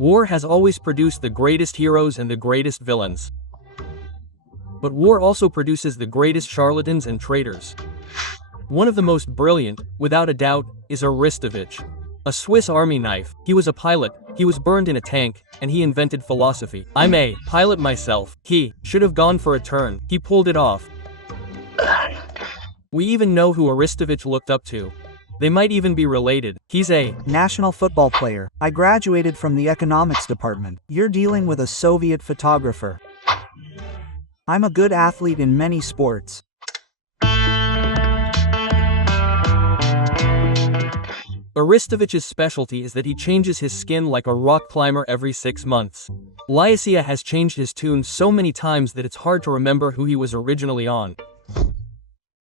War has always produced the greatest heroes and the greatest villains. But war also produces the greatest charlatans and traitors. One of the most brilliant, without a doubt, is Aristovich. A Swiss army knife. He was a pilot, he was burned in a tank, and he invented philosophy. I'm a pilot myself. He should have gone for a turn. He pulled it off. We even know who Aristovich looked up to. They might even be related. He's a national football player. I graduated from the economics department. You're dealing with a Soviet photographer. I'm a good athlete in many sports. Aristovich's specialty is that he changes his skin like a rock climber every 6 months. Lysia has changed his tune so many times that it's hard to remember who he was originally on.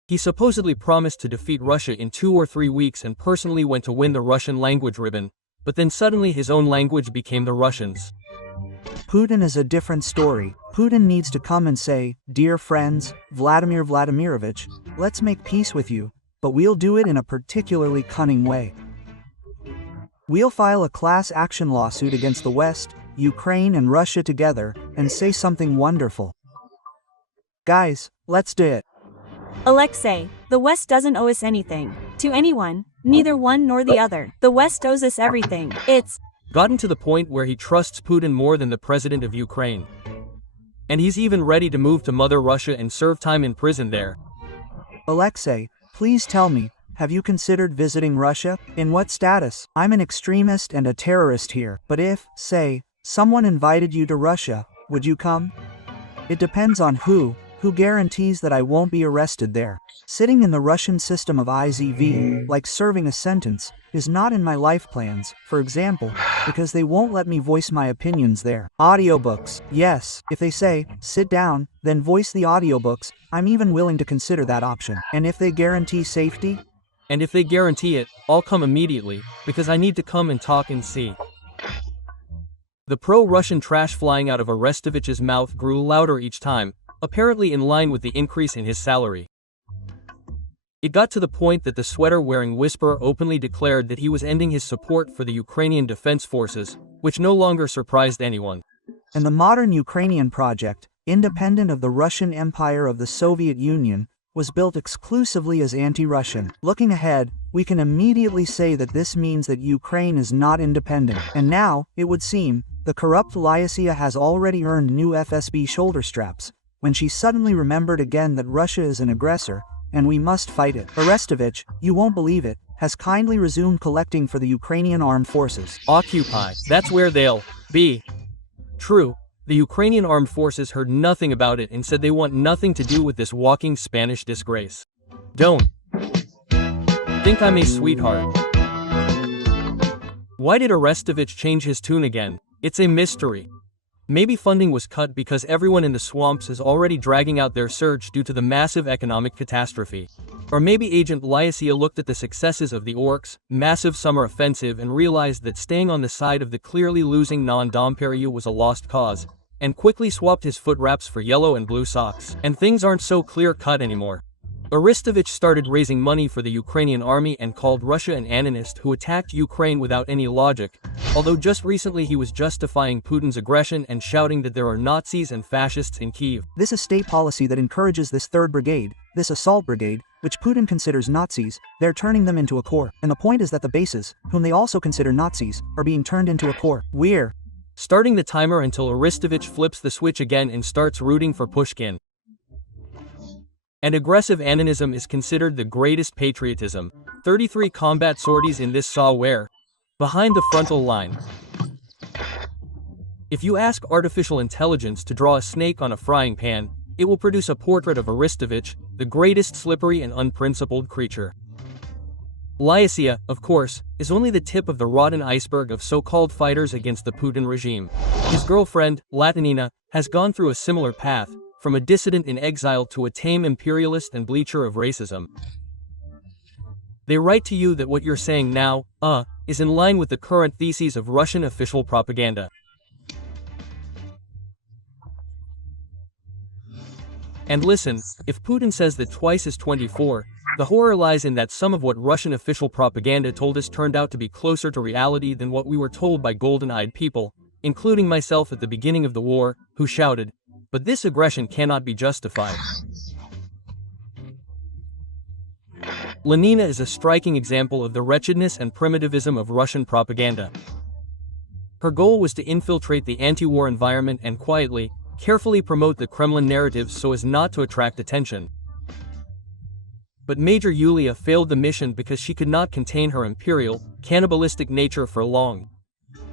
He supposedly promised to defeat Russia in 2 or 3 weeks and personally went to win the Russian language ribbon, but then suddenly his own language became the Russians. Putin is a different story. Putin needs to come and say, "Dear friends, Vladimir Vladimirovich, let's make peace with you, but we'll do it in a particularly cunning way. We'll file a class action lawsuit against the West, Ukraine and Russia together, and say something wonderful. Guys, let's do it." Alexei, the West doesn't owe us anything. To anyone, neither one nor the other. The West owes us everything. It's gotten to the point where he trusts Putin more than the president of Ukraine. And he's even ready to move to Mother Russia and serve time in prison there. Alexei, please tell me, have you considered visiting Russia? In what status? I'm an extremist and a terrorist here, but if, say, someone invited you to Russia, would you come? It depends on who guarantees that I won't be arrested there. Sitting in the Russian system of IZV, like serving a sentence, is not in my life plans, for example, because they won't let me voice my opinions there. Audiobooks, yes, if they say, sit down, then voice the audiobooks, I'm even willing to consider that option. And if they guarantee safety? And if they guarantee it, I'll come immediately, because I need to come and talk and see. The pro-Russian trash flying out of Aristovich's mouth grew louder each time, apparently in line with the increase in his salary. It got to the point that the sweater-wearing whisperer openly declared that he was ending his support for the Ukrainian Defense Forces, which no longer surprised anyone. And the modern Ukrainian project, independent of the Russian Empire of the Soviet Union, was built exclusively as anti-Russian. Looking ahead, we can immediately say that this means that Ukraine is not independent. And now, it would seem, the corrupt Lysia has already earned new FSB shoulder straps, when she suddenly remembered again that Russia is an aggressor, and we must fight it. Arestovich, you won't believe it, has kindly resumed collecting for the Ukrainian armed forces. Occupy. That's where they'll be. True, the Ukrainian armed forces heard nothing about it and said they want nothing to do with this walking Spanish disgrace. Don't think I'm a sweetheart. Why did Arestovich change his tune again? It's a mystery. Maybe funding was cut because everyone in the swamps is already dragging out their surge due to the massive economic catastrophe. Or maybe Agent Lysia looked at the successes of the Orcs' massive summer offensive and realized that staying on the side of the clearly losing non-Domperiu was a lost cause, and quickly swapped his foot wraps for yellow and blue socks. And things aren't so clear-cut anymore. Aristovich started raising money for the Ukrainian army and called Russia an anarchist who attacked Ukraine without any logic, although just recently he was justifying Putin's aggression and shouting that there are Nazis and fascists in Kyiv. This is state policy that encourages this 3rd Brigade, this assault brigade, which Putin considers Nazis, they're turning them into a corps. And the point is that the bases, whom they also consider Nazis, are being turned into a corps. We're starting the timer until Aristovich flips the switch again and starts rooting for Pushkin. And aggressive ananism is considered the greatest patriotism. 33 combat sorties in this saw where? Behind the frontal line. If you ask artificial intelligence to draw a snake on a frying pan, it will produce a portrait of Aristovich, the greatest slippery and unprincipled creature. Lysia, of course, is only the tip of the rotten iceberg of so-called fighters against the Putin regime. His girlfriend, Latinina, has gone through a similar path, from a dissident in exile to a tame imperialist and bleacher of racism. They write to you that what you're saying now, is in line with the current theses of Russian official propaganda. And listen, if Putin says that twice is 24, The horror lies in that some of what Russian official propaganda told us turned out to be closer to reality than what we were told by golden-eyed people, including myself at the beginning of the war, who shouted, "But this aggression cannot be justified." Lenina is a striking example of the wretchedness and primitivism of Russian propaganda. Her goal was to infiltrate the anti-war environment and quietly, carefully promote the Kremlin narratives so as not to attract attention. But Major Yulia failed the mission because she could not contain her imperial, cannibalistic nature for long.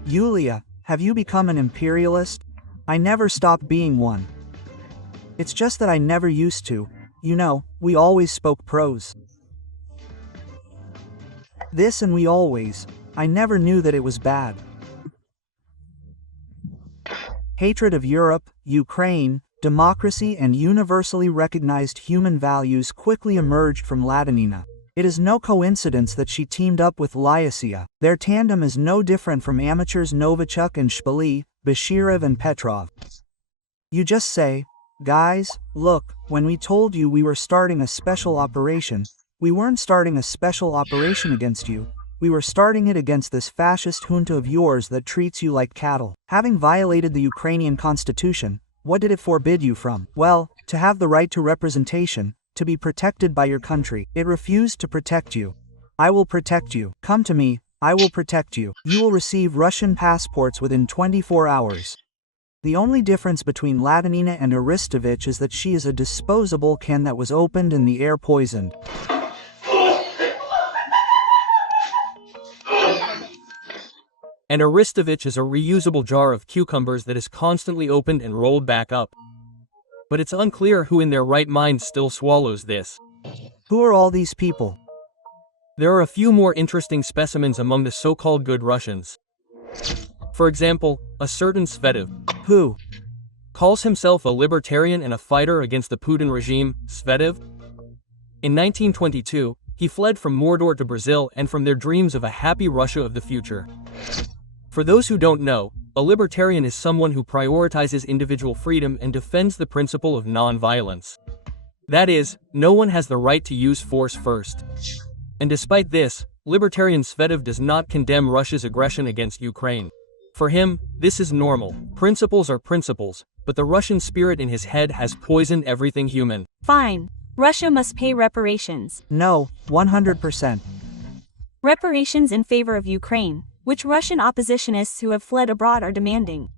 Yulia, have you become an imperialist? I never stopped being one. It's just that I never used to. You know, we always spoke prose. This and we always. I never knew that it was bad. Hatred of Europe, Ukraine, democracy and universally recognized human values quickly emerged from Ladinina. It is no coincidence that she teamed up with Lyacea. Their tandem is no different from amateurs Novichok and Shpily, Bashirev and Petrov. You just say, "Guys, look, when we told you we were starting a special operation, we weren't starting a special operation against you. We were starting it against this fascist junta of yours that treats you like cattle." Having violated the Ukrainian constitution, what did it forbid you from? Well, to have the right to representation, to be protected by your country. It refused to protect you. I will protect you. Come to me, I will protect you. You will receive Russian passports within 24 hours. The only difference between Ladinina and Aristovich is that she is a disposable can that was opened and the air poisoned. And Aristovich is a reusable jar of cucumbers that is constantly opened and rolled back up. But it's unclear who in their right mind still swallows this. Who are all these people? There are a few more interesting specimens among the so-called good Russians. For example, a certain Svedev, Who? calls himself a libertarian and a fighter against the Putin regime. Svedev? In 1922, he fled from Mordor to Brazil and from their dreams of a happy Russia of the future. For those who don't know, a libertarian is someone who prioritizes individual freedom and defends the principle of non-violence. That is, no one has the right to use force first. And despite this, libertarian Svedev does not condemn Russia's aggression against Ukraine. For him, this is normal. Principles are principles, but the Russian spirit in his head has poisoned everything human. Fine. Russia must pay reparations. No, 100%. Reparations in favor of Ukraine, which Russian oppositionists who have fled abroad are demanding.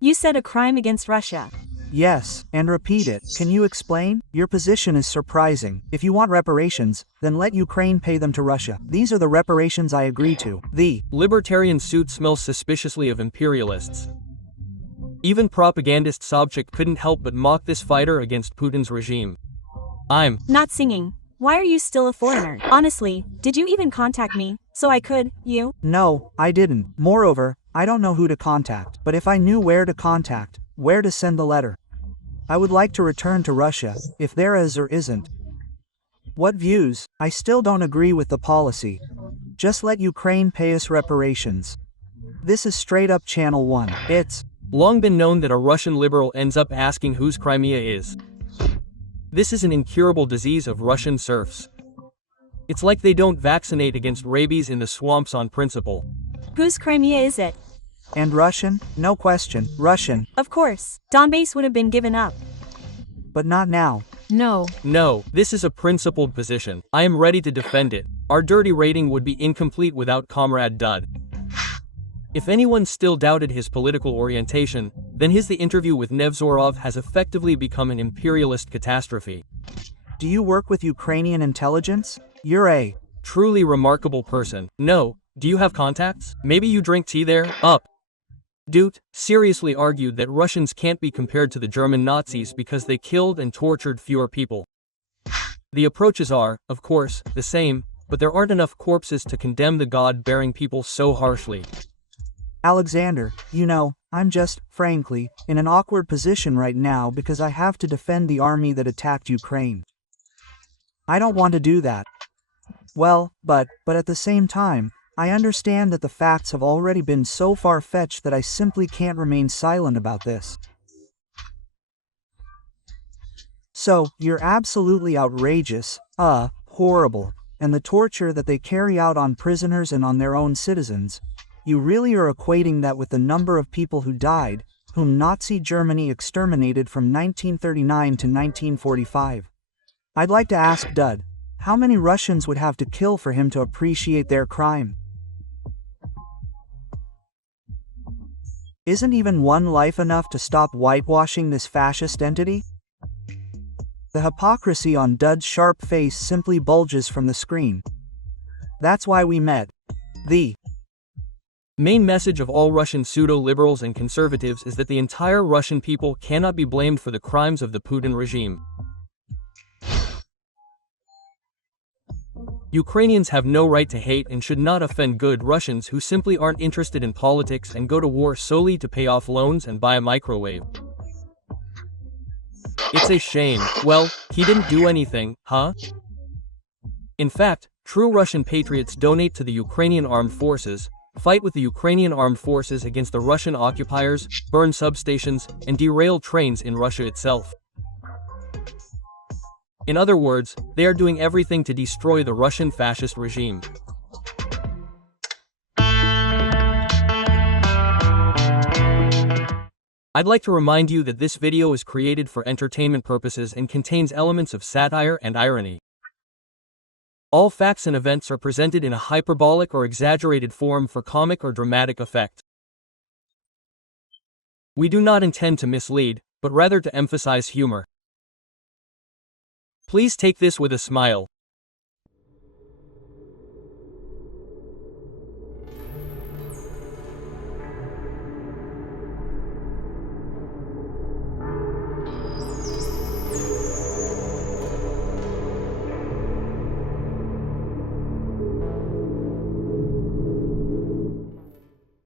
You said a crime against Russia. Yes, and repeat it. Can you explain? Your position is surprising. If you want reparations, then let Ukraine pay them to Russia. These are the reparations I agree to. The libertarian suit smells suspiciously of imperialists. Even propagandist Sobchak couldn't help but mock this fighter against Putin's regime. I'm not singing. Why are you still a foreigner? Honestly, did you even contact me, so I could, you? No, I didn't. Moreover, I don't know who to contact. But if I knew where to contact, where to send the letter, I would like to return to Russia, if there is or isn't. What views? I still don't agree with the policy. Just let Ukraine pay us reparations. This is straight up Channel 1. It's long been known that a Russian liberal ends up asking whose Crimea is. This is an incurable disease of Russian serfs. It's like they don't vaccinate against rabies in the swamps on principle. Whose Crimea is it? And Russian? No question, Russian. Of course. Donbass would have been given up. But not now. No. No, this is a principled position. I am ready to defend it. Our dirty rating would be incomplete without Comrade Dud. If anyone still doubted his political orientation, then the interview with Nevzorov has effectively become an imperialist catastrophe. Do you work with Ukrainian intelligence? You're a truly remarkable person. No, do you have contacts? Maybe you drink tea there? Up. Dute seriously argued that Russians can't be compared to the German Nazis because they killed and tortured fewer people. The approaches are, of course, the same, but there aren't enough corpses to condemn the god-bearing people so harshly. Alexander, you know, I'm just, frankly, in an awkward position right now because I have to defend the army that attacked Ukraine. I don't want to do that. Well, but at the same time, I understand that the facts have already been so far-fetched that I simply can't remain silent about this. So, you're absolutely outrageous, horrible, and the torture that they carry out on prisoners and on their own citizens. You really are equating that with the number of people who died, whom Nazi Germany exterminated from 1939 to 1945. I'd like to ask Dud, how many Russians would have to kill for him to appreciate their crime? Isn't even one life enough to stop whitewashing this fascist entity? The hypocrisy on Dud's sharp face simply bulges from the screen. That's why we met. The main message of all Russian pseudo-liberals and conservatives is that the entire Russian people cannot be blamed for the crimes of the Putin regime. Ukrainians have no right to hate and should not offend good Russians who simply aren't interested in politics and go to war solely to pay off loans and buy a microwave. It's a shame. Well, he didn't do anything, huh? In fact, true Russian patriots donate to the Ukrainian armed forces, fight with the Ukrainian armed forces against the Russian occupiers, burn substations, and derail trains in Russia itself. In other words, they are doing everything to destroy the Russian fascist regime. I'd like to remind you that this video is created for entertainment purposes and contains elements of satire and irony. All facts and events are presented in a hyperbolic or exaggerated form for comic or dramatic effect. We do not intend to mislead, but rather to emphasize humor. Please take this with a smile.